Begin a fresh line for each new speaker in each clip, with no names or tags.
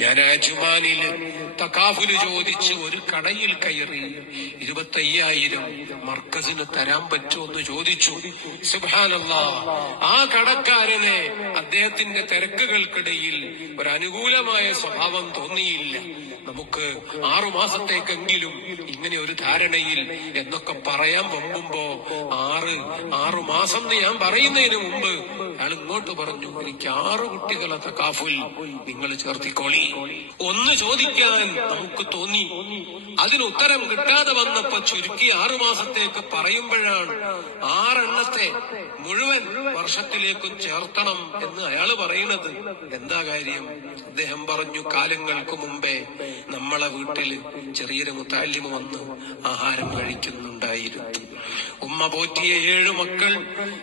ഞാൻ അജ്മാനിൽ തക്കാഫുൽ ചോദിച്ച് ഒരു കടയിൽ കയറി ഇരുപത്തയ്യായിരം മർക്കസിന് തരാൻ പറ്റുമെന്ന് ചോദിച്ചു. സുബാനല്ല ആ കടക്കാരനെ അദ്ദേഹത്തിന്റെ തിരക്കുകൾക്കിടയിൽ ഒരു അനുകൂലമായ സ്വഭാവം തോന്നിയില്ല. നമുക്ക് ആറുമാസത്തേക്കെങ്കിലും ഇങ്ങനെ ഒരു ധാരണയിൽ എന്നൊക്കെ പറയാൻ പോകുമ്പോ ആറ് ആറു മാസം എന്ന് ഞാൻ പറയുന്നതിന് മുമ്പ് അയാൾ ഇങ്ങോട്ട് പറഞ്ഞു എനിക്ക് ആറ് കുട്ടികളെ തക്കാഫുൽ നിങ്ങൾ ചേർത്തിക്കോളി. ഒന്ന് ചോദിക്കാൻ നമുക്ക് തോന്നി. അതിന് ഉത്തരം കിട്ടാതെ വന്നപ്പോ ചുരുക്കി ആറുമാസത്തേക്ക് പറയുമ്പോഴാണ് ആറെണ്ണത്തെ മുഴുവൻ വർഷത്തിലേക്കും ചേർത്തണം എന്ന് അയാൾ പറയുന്നത്. എന്താ കാര്യം? അദ്ദേഹം പറഞ്ഞു കാലങ്ങൾക്ക് മുമ്പേ നമ്മളെ വീട്ടിൽ ചെറിയൊരു മുത്താലിമ വന്ന്. ആഹാരം കഴിക്കുന്നുണ്ടായിരുന്നു. ഉമ്മ പോറ്റിയ ഏഴു മക്കൾ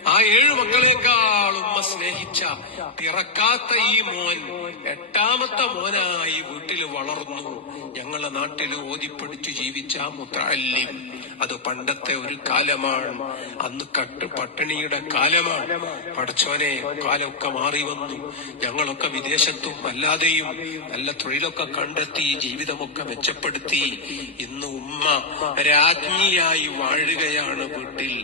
ആ ഏഴു മക്കളെക്കാൾ സ്നേഹിച്ച പിറക്കാത്ത ഈ മോൻ എട്ടാമത്തെ മോനായി വീട്ടിൽ വളർന്നു. ഞങ്ങളെ നാട്ടിൽ ഓതിപ്പിടിച്ചു ജീവിച്ച ആ മുത്താലിം അത് പണ്ടത്തെ ഒരു കാലമാണ്. അന്ന് കട്ട് പട്ടിണിയുടെ കാലമാണ്. പഠിച്ചവനെ കാലമൊക്കെ മാറി വന്നു. ഞങ്ങളൊക്കെ വിദേശത്തും അല്ലാതെയും നല്ല തൊഴിലൊക്കെ കണ്ടെത്തി ജീവിതമൊക്കെ മെച്ചപ്പെടുത്തി. ഇന്ന് ഉമ്മ രാജ്ഞിയായി വാഴുകയാണ് വീട്ടിൽ.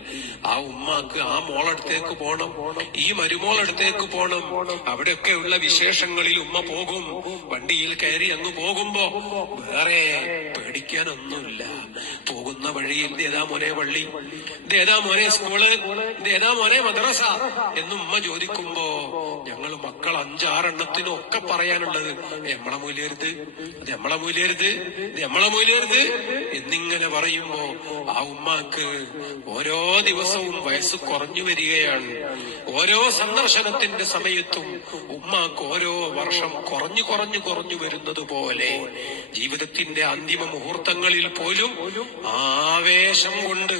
ആ ഉമ്മാക്ക് ആ മോളടുത്തേക്ക് പോണം. ഈ മരുമോളടുത്തേക്ക് പോണം. അവിടെയൊക്കെ ഉള്ള വിശേഷങ്ങളിൽ ഉമ്മ പോകും. വണ്ടിയിൽ കയറി അങ്ങ് പോകുമ്പോ വേറെ പേടിക്കാനൊന്നുമില്ല. പോകുന്ന വഴിയിൽ ഏതാ മോനെ പള്ളി ഏതാ മോനെ സ്കൂൾ. ഏതാ മോനെ മദ്രസ. എന്ന് ഉമ്മ ചോദിക്കുമ്പോ ഞങ്ങൾ മക്കൾ അഞ്ചാറെണ്ണത്തിനും ഒക്കെ പറയാനുള്ളത് നമ്മളെ മൂല്യരുത് അത് നമ്മളെ മൂല്യരുത് ഇത് എമ്മളെ മൂല്യരുത് എന്നിങ്ങനെ പറയുമ്പോ ആ ഉമ്മാക്ക് ഓരോ ദിവസവും വയസ്സ് കുറഞ്ഞു വരികയാണ്. ഓരോ സന്ദർശനത്തിന്റെ സമയത്തും ഉമ്മാക്ക് ഓരോ വർഷം കുറഞ്ഞു കുറഞ്ഞു കുറഞ്ഞു വരുന്നത് പോലെ ജീവിതത്തിന്റെ അന്തിമ മുഹൂർത്തങ്ങളിൽ പോലും ആവേശം കൊണ്ട്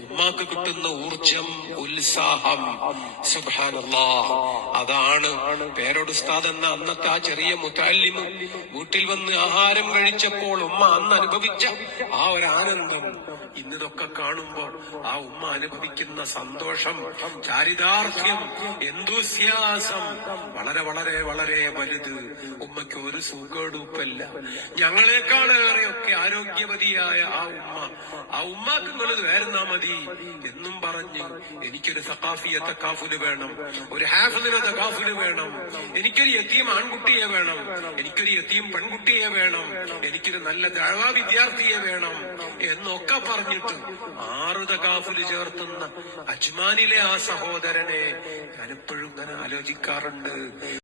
ഉമ്മാക്ക് കിട്ടുന്ന ഊർജം ഉത്സാഹം. സുബാനല്ലാ അതാണ് പേരോട് ഉസ്താദ് എന്ന അന്നത്തെ ആ ചെറിയ മുത്താലിമ് വീട്ടിൽ വന്ന് ആഹാരം കഴിച്ചപ്പോൾ ഉമ്മ അന്ന് അനുഭവിച്ച ആ ഒരു ആനന്ദം. ഇന്നിതൊക്കെ കാണുമ്പോൾ ആ ഉമ്മ അനുഭവിക്കുന്ന സന്തോഷം ചാരിതാർത്ഥ്യം എന്തുസ്യാസം. വളരെ വളരെ വളരെ വലുത്. ഉമ്മയ്ക്ക് ഒരു സുഖടുപ്പല്ല. ഞങ്ങളെക്കാളേറെയൊക്കെ ആരോഗ്യവതിയായ ആ ഉമ്മ ആ ഉമ്മാക്ക് നിങ്ങൾ വേറുന്നാ മതി. എന്നും പറഞ്ഞ് എനിക്കൊരു സക്കാഫിയ തക്കാഫുൽ വേണം. ഒരു ഹാഫിദിന് തക്കാഫുൽ വേണം. എനിക്കൊരു യത്തീം ആൺകുട്ടിയെ വേണം. എനിക്കൊരു യത്തീം പെൺകുട്ടിയെ വേണം. എനിക്കൊരു നല്ല ദഴവാ വിദ്യാർത്ഥിയെ വേണം. എന്നൊക്കെ പറഞ്ഞിട്ട് ആറ് തക്കാഫുൽ ചേർത്തുന്ന അജ്മാനിലെ ആ സഹോദരനെ ഞാനെപ്പോഴും ഇങ്ങനെ ആലോചിക്കാറുണ്ട്.